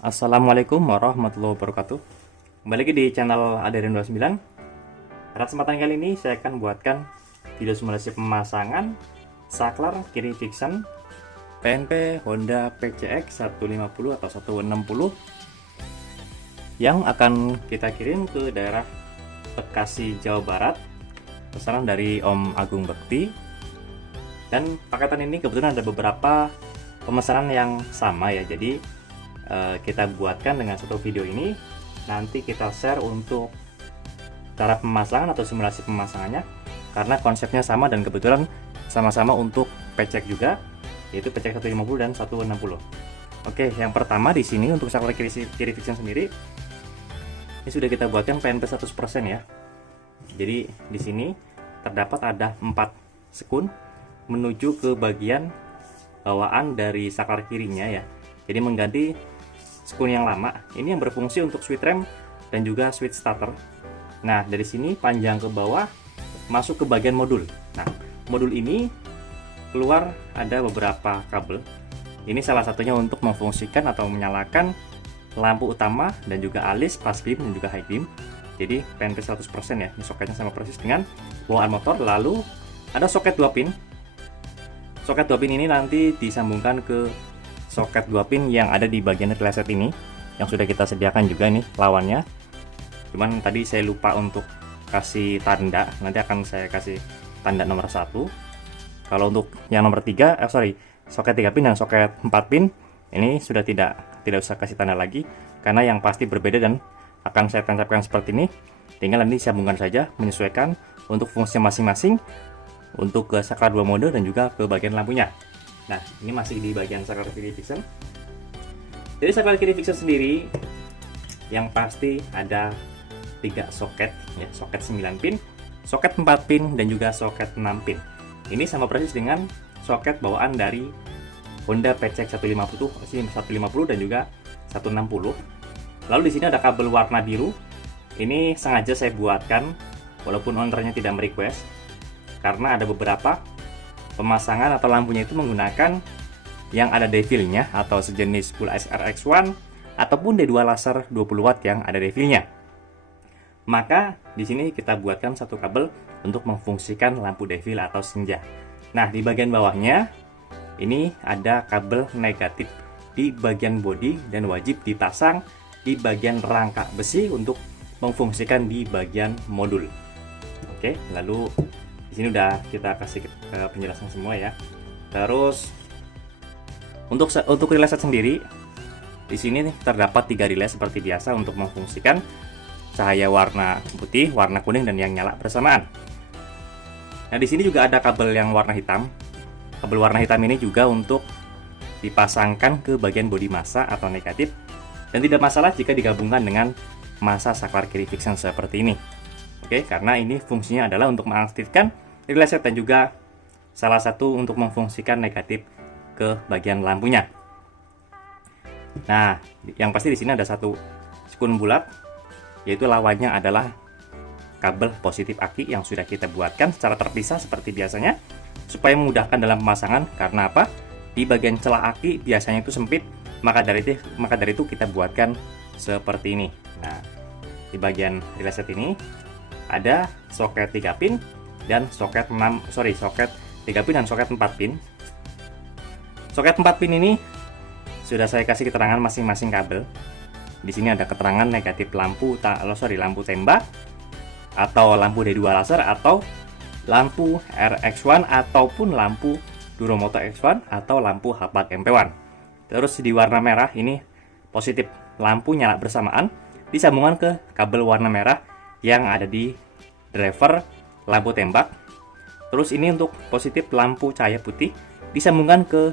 Assalamualaikum warahmatullahi wabarakatuh. Kembali lagi di channel Aderen29. Pada kesempatan kali ini saya akan buatkan video simulasi pemasangan saklar kiri Vixen PNP Honda PCX 150 atau 160 yang akan kita kirim ke daerah Bekasi, Jawa Barat, pesanan dari Om Agung Bekti. Dan paketan ini kebetulan ada beberapa pemesanan yang sama ya, jadi kita buatkan dengan satu video ini. Nanti kita share untuk cara pemasangan atau simulasi pemasangannya, karena konsepnya sama dan kebetulan sama-sama untuk PCX juga, yaitu PCX 150 dan 160. Oke, yang pertama di sini untuk saklar kiri Vixen sendiri, ini sudah kita buatkan PNP 100% ya. Jadi di sini terdapat ada 4 sekun menuju ke bagian bawaan dari saklar kirinya ya. Jadi mengganti sekun yang lama, ini yang berfungsi untuk switch rem dan juga switch starter. Nah, dari sini panjang ke bawah masuk ke bagian modul. Nah, modul ini keluar ada beberapa kabel. Ini salah satunya untuk memfungsikan atau menyalakan lampu utama dan juga alis, pass beam dan juga high beam. Jadi PNP 100% ya. Ini soketnya sama persis dengan bawaan motor. Lalu ada soket 2 pin. Soket 2 pin ini nanti disambungkan ke soket 2 pin yang ada di bagian relay set ini, yang sudah kita sediakan juga nih lawannya. Cuman tadi saya lupa untuk kasih tanda, nanti akan saya kasih tanda nomor 1. Kalau untuk yang nomor 3, soket 3 pin dan soket 4 pin ini sudah tidak usah kasih tanda lagi, karena yang pasti berbeda dan akan saya tancapkan seperti ini. Tinggal nanti sambungkan saja menyesuaikan untuk fungsi masing-masing, untuk ke saklar 2 mode dan juga ke bagian lampunya. Nah, ini masih di bagian saklar kiri Vixen. Jadi saklar kiri Vixen sendiri yang pasti ada 3 soket ya, soket 9 pin, soket 4 pin dan juga soket 6 pin. Ini sama persis dengan soket bawaan dari Honda PCX 150 dan juga 160. Lalu di sini ada kabel warna biru. Ini sengaja saya buatkan walaupun ownernya tidak merequest, karena ada beberapa pemasangan atau lampunya itu menggunakan yang ada devilnya atau sejenis Full SRX1 ataupun D2 laser 20 watt yang ada devilnya. Maka di sini kita buatkan satu kabel untuk memfungsikan lampu devil atau senja. Nah, di bagian bawahnya ini ada kabel negatif di bagian bodi dan wajib dipasang di bagian rangka besi untuk memfungsikan di bagian modul. Oke, lalu di sini udah kita kasih penjelasan semua ya. Terus untuk relay set sendiri, di sini terdapat 3 relay seperti biasa untuk memfungsikan cahaya warna putih, warna kuning dan yang nyala bersamaan. Nah, di sini juga ada kabel yang warna hitam. Kabel warna hitam ini juga untuk dipasangkan ke bagian bodi massa atau negatif, dan tidak masalah jika digabungkan dengan massa saklar kiri Vixen seperti ini. Oke, karena ini fungsinya adalah untuk mengaktifkan relay set dan juga salah satu untuk memfungsikan negatif ke bagian lampunya. Nah, yang pasti di sini ada satu sekun bulat, yaitu lawannya adalah kabel positif aki yang sudah kita buatkan secara terpisah seperti biasanya, supaya memudahkan dalam pemasangan. Karena apa? Di bagian celah aki biasanya itu sempit, maka dari itu kita buatkan seperti ini. Nah, di bagian relay set ini ada soket 3 pin dan soket 3 pin dan soket 4 pin. Soket 4 pin ini sudah saya kasih keterangan masing-masing kabel. Di sini ada keterangan negatif lampu tembak atau lampu D2 laser atau lampu RX1 ataupun lampu Duromoto X1 atau lampu Hapag MP1. Terus di warna merah ini positif, lampu nyala bersamaan disambungkan ke kabel warna merah yang ada di driver lampu tembak. Terus ini untuk positif lampu cahaya putih disambungkan ke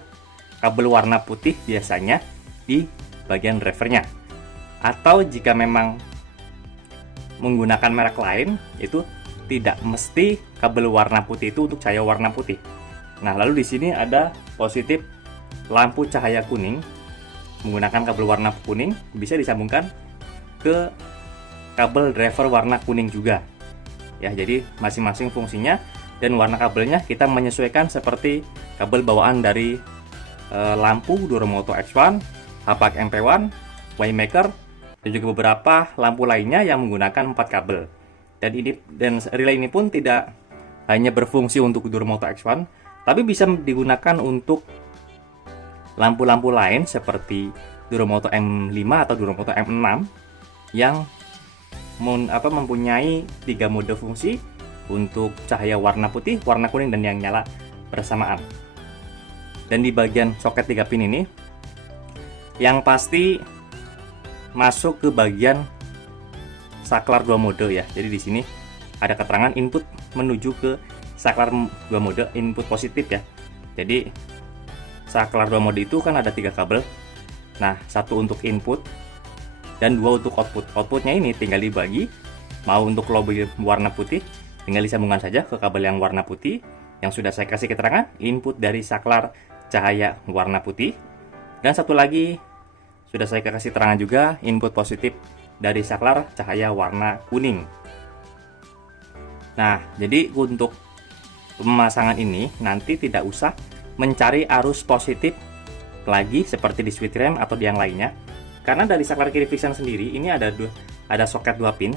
kabel warna putih biasanya di bagian drivernya. Atau jika memang menggunakan merek lain, itu tidak mesti kabel warna putih itu untuk cahaya warna putih. Nah, lalu di sini ada positif lampu cahaya kuning menggunakan kabel warna kuning, bisa disambungkan ke kabel driver warna kuning juga ya. Jadi masing-masing fungsinya dan warna kabelnya kita menyesuaikan seperti kabel bawaan dari lampu Duromoto X1, Hapag MP1 Waymaker, dan juga beberapa lampu lainnya yang menggunakan 4 kabel. Dan relay ini pun tidak hanya berfungsi untuk Duromoto X1, tapi bisa digunakan untuk lampu-lampu lain seperti Duromoto M5 atau Duromoto M6 yang mempunyai 3 mode fungsi untuk cahaya warna putih, warna kuning, dan yang nyala bersamaan. Dan di bagian soket 3 pin ini, yang pasti masuk ke bagian saklar 2 mode ya. Jadi di sini ada keterangan input menuju ke saklar 2 mode, input positif ya. Jadi saklar 2 mode itu kan ada 3 kabel. Nah, 1 untuk input dan 2 untuk output. Outputnya ini tinggal dibagi, mau untuk lobby warna putih tinggal disambungkan saja ke kabel yang warna putih yang sudah saya kasih keterangan, input dari saklar cahaya warna putih. Dan satu lagi sudah saya kasih keterangan juga, input positif dari saklar cahaya warna kuning. Nah, jadi untuk pemasangan ini nanti tidak usah mencari arus positif lagi seperti di switch rem atau di yang lainnya, karena dari saklar kiri Vixen sendiri ini ada soket 2 pin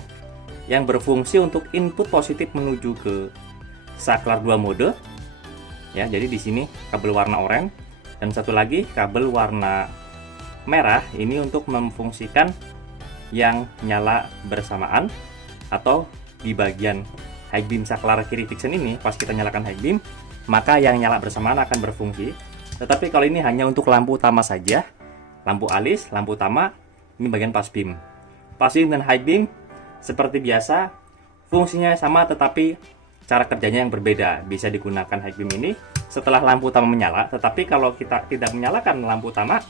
yang berfungsi untuk input positif menuju ke saklar 2 mode ya. Jadi di sini kabel warna oranye dan satu lagi kabel warna merah ini untuk memfungsikan yang nyala bersamaan, atau di bagian high beam saklar kiri Vixen ini pas kita nyalakan high beam maka yang nyala bersamaan akan berfungsi. Tetapi kalau ini hanya untuk lampu utama saja, lampu alis, lampu utama, ini bagian pass beam. Pass beam dan high beam seperti biasa fungsinya sama, tetapi cara kerjanya yang berbeda. Bisa digunakan high beam ini setelah lampu utama menyala, tetapi kalau kita tidak menyalakan lampu utama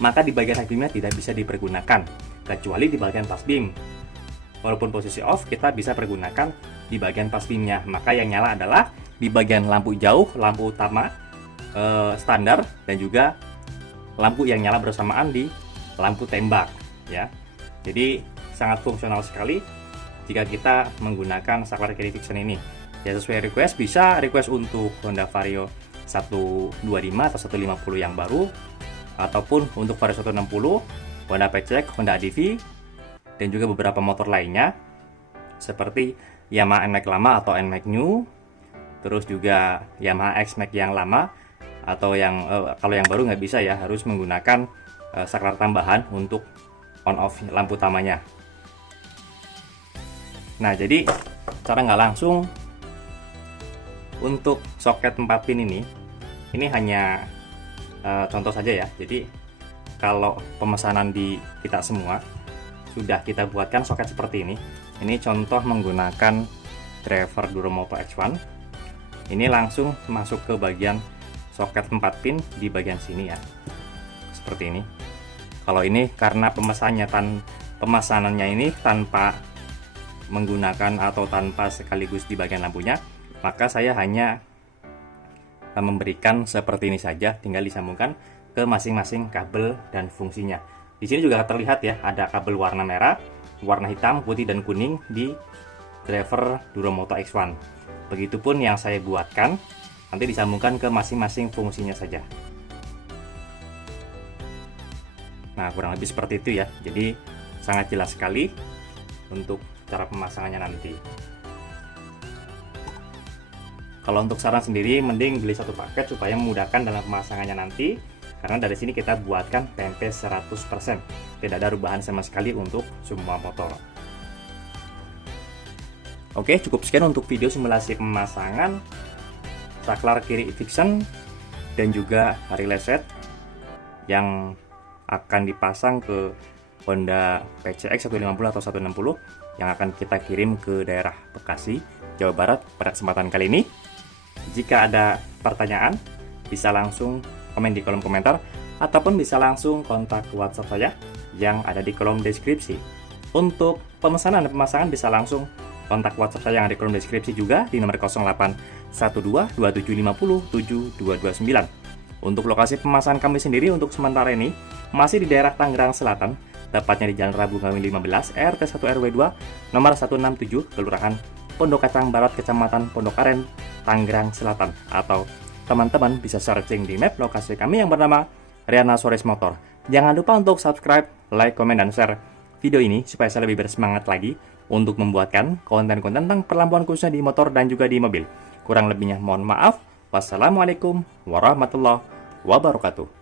maka di bagian high beamnya tidak bisa dipergunakan, kecuali di bagian pass beam. Walaupun posisi off, kita bisa pergunakan di bagian pass beamnya. Maka yang nyala adalah di bagian lampu jauh, lampu utama standar, dan juga lampu yang nyala bersamaan di lampu tembak ya. Jadi sangat fungsional sekali jika kita menggunakan saklar kiri Vixen ini. Ya, sesuai request, bisa request untuk Honda Vario 125 atau 150 yang baru, ataupun untuk Vario 160, Honda PCX, Honda ADV, dan juga beberapa motor lainnya seperti Yamaha NMAX lama atau NMAX New, terus juga Yamaha XMAX yang lama, atau yang kalau yang baru nggak bisa ya, harus menggunakan saklar tambahan untuk on off lampu utamanya. Nah, jadi cara nggak langsung untuk soket 4 pin ini hanya contoh saja ya. Jadi kalau pemesanan di kita semua sudah kita buatkan soket seperti ini. Ini contoh menggunakan driver Duromoto X1. Ini langsung masuk ke bagian soket 4 pin di bagian sini ya. Seperti ini. Kalau ini karena pemesanannya ini tanpa menggunakan atau tanpa sekaligus di bagian lampunya, maka saya hanya memberikan seperti ini saja, tinggal disambungkan ke masing-masing kabel dan fungsinya. Di sini juga terlihat ya, ada kabel warna merah, warna hitam, putih, dan kuning di driver Duromoto X1. Begitupun yang saya buatkan, nanti disambungkan ke masing-masing fungsinya saja. Nah, kurang lebih seperti itu ya. Jadi sangat jelas sekali untuk cara pemasangannya nanti. Kalau untuk saran sendiri, mending beli satu paket supaya memudahkan dalam pemasangannya nanti, karena dari sini kita buatkan PMP 100%, tidak ada perubahan sama sekali untuk semua motor. Oke, cukup sekian untuk video simulasi pemasangan saklar kiri Vixen dan juga relay set yang akan dipasang ke Honda PCX 150 atau 160 yang akan kita kirim ke daerah Bekasi, Jawa Barat pada kesempatan kali ini. Jika ada pertanyaan, bisa langsung komen di kolom komentar ataupun bisa langsung kontak WhatsApp saya yang ada di kolom deskripsi. Untuk pemesanan dan pemasangan bisa langsung kontak WhatsApp saya yang ada di kolom deskripsi juga di nomor 0812 2750 7229. Untuk lokasi pemasangan kami sendiri untuk sementara ini masih di daerah Tangerang Selatan, tepatnya di Jalan Rabu Ngawi 15, RT 1 RW 2, nomor 167, Kelurahan Pondok Kacang Barat, Kecamatan Pondok Aren, Tangerang Selatan. Atau teman-teman bisa searching di map lokasi kami yang bernama Riana Sores Motor. Jangan lupa untuk subscribe, like, komen, dan share video ini supaya saya lebih bersemangat lagi untuk membuatkan konten-konten tentang perlampuan khususnya di motor dan juga di mobil. Kurang lebihnya mohon maaf. Wassalamualaikum warahmatullahi wabarakatuh.